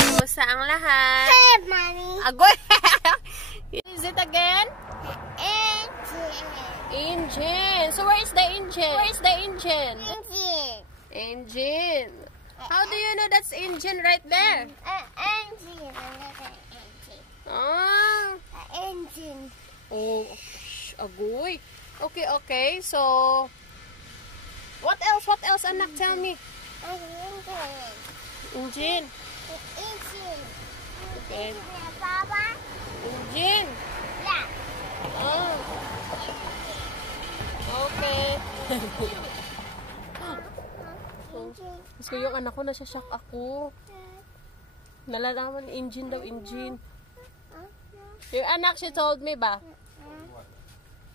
Kumusta ang lahat? Hey, Mommy. Agoy! Is it again? Engine. Engine. So where is the engine? Where is the engine? Engine. Engine. How do you know that's engine right there? Engine. Ah. Engine. Oh, agoy. Okay, okay. So, what else? What else, anak? Tell me. Engine. Engine. Okay. Papa? Engine. Yeah. Oh. Okay. Mas ko yung anak ko, nasa-shock ako. Nalalaman, engine daw, engine. Yung anak, she told me ba?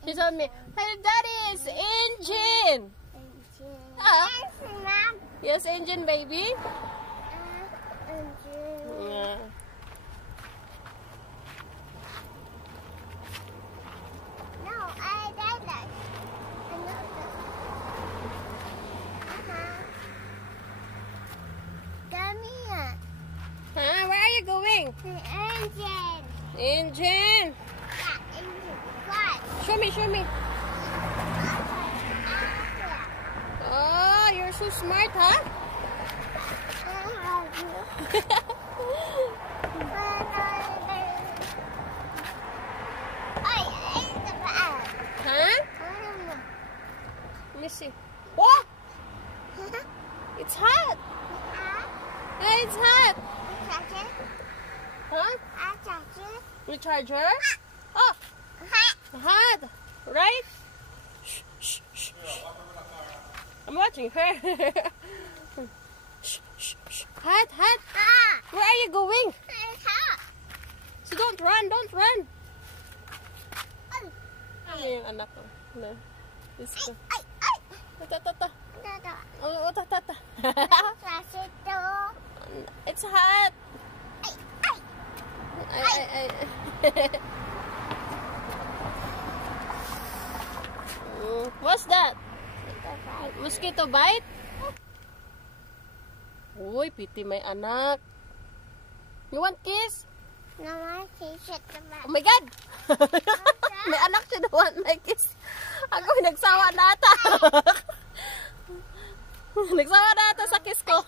She told me, hey, that is engine! Ah. Yes, engine, baby? Yeah. No, I did that. Come here. Huh? Where are you going? The engine. Engine! Yeah, engine. What? Show me, show me. Oh, you're so smart, huh? Huh? Let me see. What? It's hot. Yeah, it's hot. Huh? The charger? Oh, hot. Right? Shh, shh, shh, shh. I'm watching her. Shh, shh, shh. Hot, hot. Where are you going? So don't run, don't run. Ano yung anak ko? No. Disco. Tata. Oh, tata. It's hot. Ay. What's that? Mosquito bite? Uy, piti may anak. You want kiss? Oh my God! May anak siya na want my kiss. Ako, nagsawa na ata. Nagsawa na ata sa kiss ko.